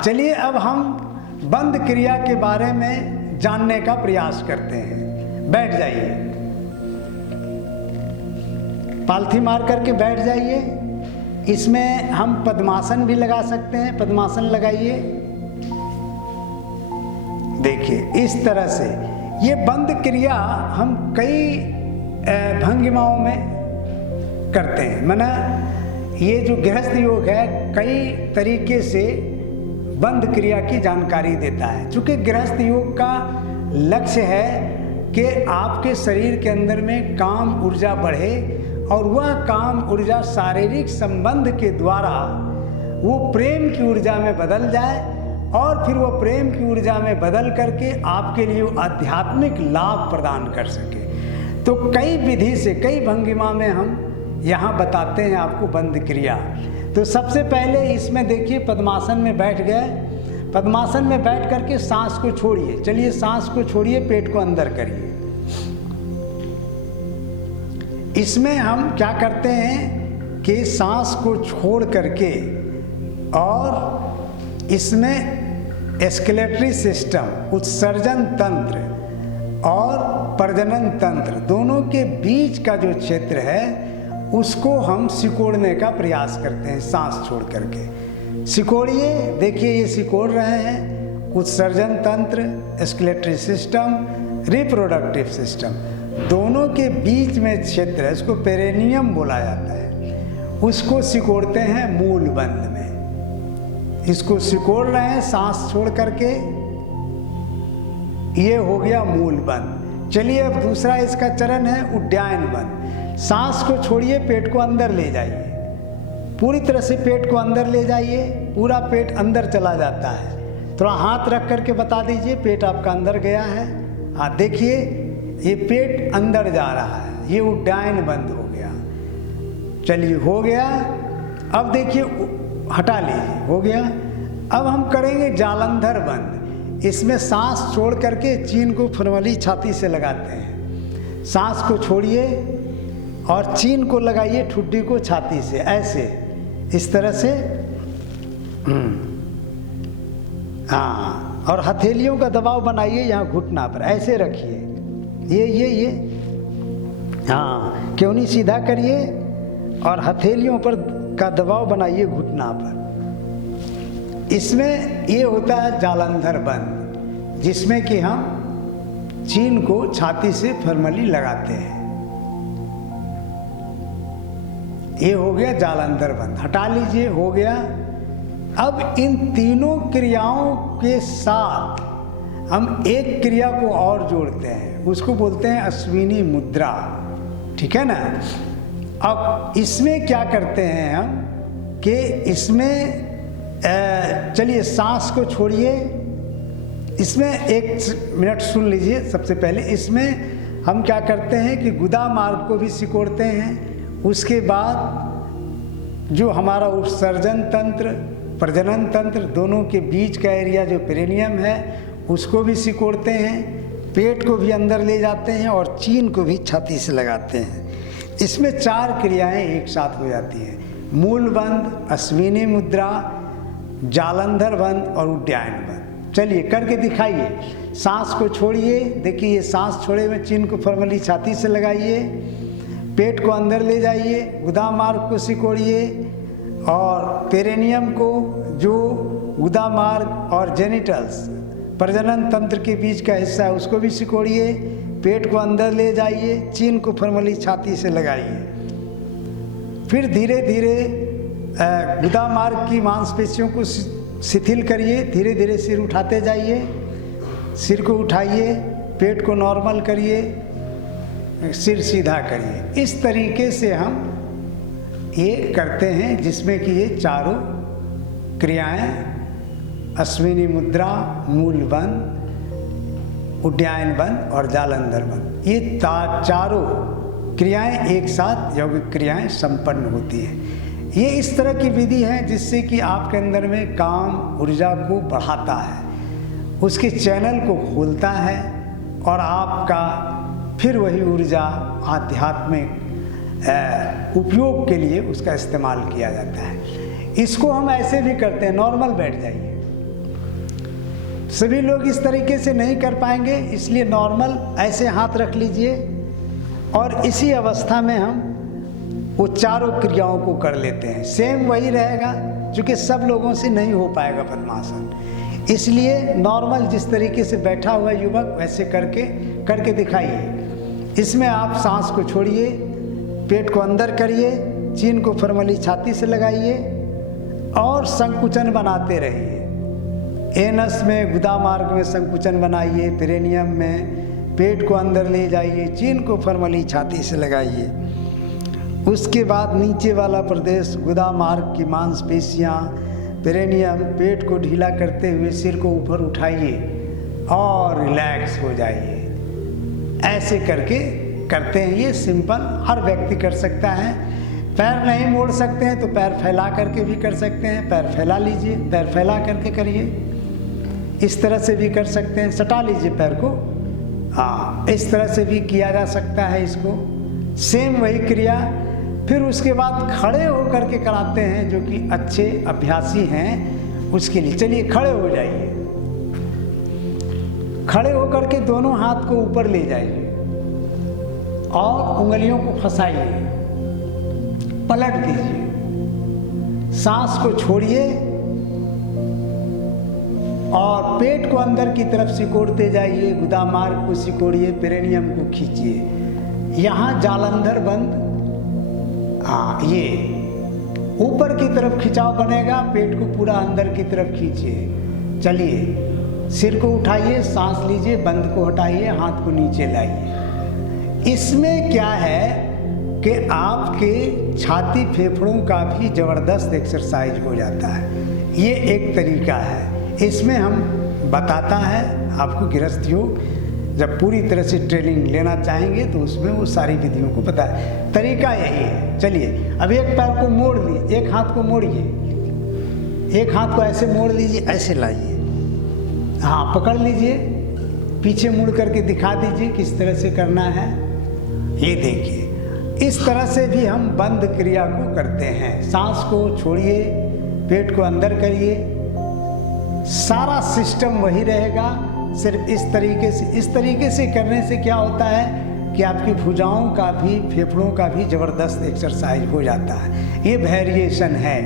चलिए अब हम बंद क्रिया के बारे में जानने का प्रयास करते हैं। बैठ जाइए, पालथी मार करके बैठ जाइए। इसमें हम पद्मासन भी लगा सकते हैं, पद्मासन लगाइए। देखिए इस तरह से ये बंद क्रिया हम कई भंगिमाओं में करते हैं। माना ये जो गृहस्थ योग है कई तरीके से बंद क्रिया की जानकारी देता है। चूँकि गृहस्थ योग का लक्ष्य है कि आपके शरीर के अंदर में काम ऊर्जा बढ़े और वह काम ऊर्जा शारीरिक संबंध के द्वारा वो प्रेम की ऊर्जा में बदल जाए और फिर वो प्रेम की ऊर्जा में बदल करके आपके लिए आध्यात्मिक लाभ प्रदान कर सके। तो कई विधि से, कई भंगिमा में हम यहाँ बताते हैं आपको बंद क्रिया। तो सबसे पहले इसमें देखिए पद्मासन में बैठ गए। पद्मासन में बैठ करके सांस को छोड़िए। चलिए सांस को छोड़िए, पेट को अंदर करिए। इसमें हम क्या करते हैं कि सांस को छोड़ करके और इसमें एक्सक्रेटरी सिस्टम, उत्सर्जन तंत्र और प्रजनन तंत्र दोनों के बीच का जो क्षेत्र है उसको हम सिकोड़ने का प्रयास करते हैं सांस छोड़ करके। सिकोड़िए, देखिए ये सिकोड़ रहे हैं। उत्सर्जन तंत्र, एक्सक्रेटरी सिस्टम, रिप्रोडक्टिव सिस्टम दोनों के बीच में क्षेत्र है, इसको पेरिनियम बोला जाता है। उसको सिकोड़ते हैं मूल बंद में। इसको सिकोड़ रहे हैं सांस छोड़ करके, ये हो गया मूल बंद। चलिए अब दूसरा इसका चरण है उड्डयन बंद। सांस को छोड़िए, पेट को अंदर ले जाइए, पूरी तरह से पेट को अंदर ले जाइए। पूरा पेट अंदर चला जाता है। थोड़ा हाथ रख करके बता दीजिए पेट आपका अंदर गया है। हाँ देखिए ये पेट अंदर जा रहा है, ये उड्डयन बंद हो गया। चलिए हो गया। अब देखिए हटा लीजिए, हो गया। अब हम करेंगे जालंधर बंद। इसमें सांस छोड़ करके चीन को फरवली छाती से लगाते हैं। सांस को छोड़िए और चीन को लगाइए ठुड्डी को छाती से, ऐसे इस तरह से। हाँ, और हथेलियों का दबाव बनाइए यहाँ घुटना पर, ऐसे रखिए। ये हाँ, क्यों नहीं सीधा करिए और हथेलियों पर का दबाव बनाइए घुटना पर। इसमें ये होता है जालंधर बंद, जिसमें कि हम चीन को छाती से फॉर्मली लगाते हैं। ये हो गया जालंधर बंद, हटा लीजिए, हो गया। अब इन तीनों क्रियाओं के साथ हम एक क्रिया को और जोड़ते हैं, उसको बोलते हैं अश्विनी मुद्रा। ठीक है ना। अब इसमें क्या करते हैं हम कि इसमें चलिए सांस को छोड़िए। इसमें एक मिनट सुन लीजिए। सबसे पहले इसमें हम क्या करते हैं कि गुदा मार्ग को भी सिकोड़ते हैं। उसके बाद जो हमारा उत्सर्जन तंत्र, प्रजनन तंत्र दोनों के बीच का एरिया जो पेरिनियम है उसको भी सिकोड़ते हैं। पेट को भी अंदर ले जाते हैं और चीन को भी छाती से लगाते हैं। इसमें 4 क्रियाएं एक साथ हो जाती हैं: मूल बंद, अश्विनी मुद्रा, जालंधर बंद और उड्डयन बंद। चलिए करके दिखाइए। सांस को छोड़िए, देखिए ये सांस छोड़े हुए चीन को फॉर्मली छाती से लगाइए, पेट को अंदर ले जाइए, गुदा मार्ग को सिकोड़िए और पेरिनियम को, जो गुदा मार्ग और जेनिटल्स प्रजनन तंत्र के बीच का हिस्सा है उसको भी सिकोड़िए, पेट को अंदर ले जाइए, चीन को फॉर्मली छाती से लगाइए। फिर धीरे धीरे गुदा मार्ग की मांसपेशियों को शिथिल करिए, धीरे धीरे सिर उठाते जाइए, सिर को उठाइए, पेट को नॉर्मल करिए, सिर सीधा करिए। इस तरीके से हम ये करते हैं, जिसमें कि ये चारों क्रियाएं अश्विनी मुद्रा, मूल बंद, उड्डयन बंद और जालंधर बंद, ये चारों क्रियाएं एक साथ यौगिक क्रियाएं संपन्न होती हैं। ये इस तरह की विधि है जिससे कि आपके अंदर में काम ऊर्जा को बढ़ाता है, उसके चैनल को खोलता है और आपका फिर वही ऊर्जा आध्यात्मिक उपयोग के लिए उसका इस्तेमाल किया जाता है। इसको हम ऐसे भी करते हैं, नॉर्मल बैठ जाइए, सभी लोग इस तरीके से नहीं कर पाएंगे, इसलिए नॉर्मल ऐसे हाथ रख लीजिए और इसी अवस्था में हम वो चारों क्रियाओं को कर लेते हैं। सेम वही रहेगा, क्योंकि सब लोगों से नहीं हो पाएगा पद्मासन, इसलिए नॉर्मल जिस तरीके से बैठा हुआ युवक वैसे करके दिखाइए। इसमें आप सांस को छोड़िए, पेट को अंदर करिए, चीन को फॉर्मली छाती से लगाइए और संकुचन बनाते रहिए। एनस में गुदा मार्ग में संकुचन बनाइए, पेरिनियम में पेट को अंदर ले जाइए, चीन को फॉर्मली छाती से लगाइए। उसके बाद नीचे वाला प्रदेश गुदा मार्ग की मांसपेशियाँ, पेरिनियम, पेट को ढीला करते हुए सिर को ऊपर उठाइए और रिलैक्स हो जाइए। ऐसे करते हैं, ये सिंपल हर व्यक्ति कर सकता है। पैर नहीं मोड़ सकते हैं तो पैर फैला करके भी कर सकते हैं, पैर फैला लीजिए, पैर फैला करके करिए। इस तरह से भी कर सकते हैं, सटा लीजिए पैर को, हाँ इस तरह से भी किया जा सकता है इसको, सेम वही क्रिया। फिर उसके बाद खड़े होकर के कराते हैं, जो कि अच्छे अभ्यासी हैं उसके लिए। चलिए खड़े हो जाइए, खड़े होकर के दोनों हाथ को ऊपर ले जाइए और उंगलियों को फंसाइए, पलट दीजिए, सांस को छोड़िए और पेट को अंदर की तरफ सिकोड़ते जाइए, गुदा मार्ग को सिकोड़िए, पेरिनियम को खींचिए। यहाँ जालंधर बंद, हाँ ये ऊपर की तरफ खिंचाव बनेगा, पेट को पूरा अंदर की तरफ खींचिए। चलिए सिर को उठाइए, सांस लीजिए, बंद को हटाइए, हाथ को नीचे लाइए। इसमें क्या है कि आपके छाती फेफड़ों का भी ज़बरदस्त एक्सरसाइज हो जाता है। ये एक तरीका है, इसमें हम बताता है आपको। गृहस्थ योग जब पूरी तरह से ट्रेनिंग लेना चाहेंगे तो उसमें वो सारी विधियों को बताए। तरीका यही है। चलिए अब एक पैर को मोड़ लिए, एक हाथ को मोड़िए, एक हाथ को ऐसे मोड़ लीजिए, ऐसे लाइए, हाँ पकड़ लीजिए, पीछे मुड़ करके दिखा दीजिए किस तरह से करना है। ये देखिए, इस तरह से भी हम बंद क्रिया को करते हैं। सांस को छोड़िए, पेट को अंदर करिए, सारा सिस्टम वही रहेगा, सिर्फ इस तरीके से करने से क्या होता है कि आपकी भुजाओं का भी, फेफड़ों का भी ज़बरदस्त एक्सरसाइज हो जाता है। ये वेरिएशन है।